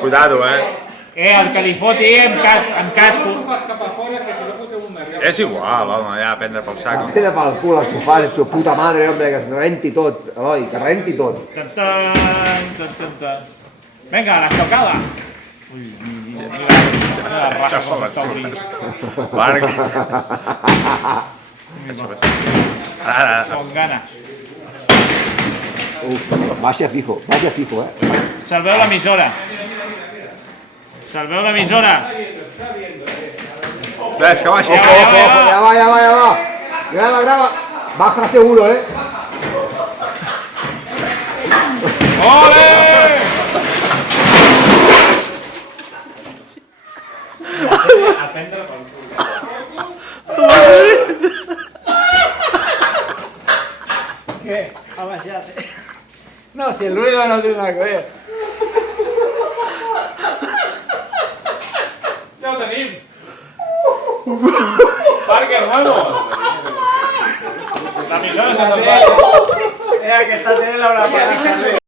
Cuidado, El que li foti amb casco. És igual, home, ja a prendre pel saco. Queda pel cul al sofà, el su puta madre, hombre, que es renti tot, Eloi, que renti tot. Vinga, l'estocada. Ui, la raja com està obrint. Con ganes. Baixa fijo, Salveu l'emissora. Salveu l'emissora. Ves, que baixi. Ya va. Graba. Baja seguro, Ole! ¿Qué? Ha baixat. No, si el ruido no tiene nada que ver. Ja ho tenim. Parker, vamos. L'emissora s'ha salvat. Mira, que esta tele l'haurà pagat.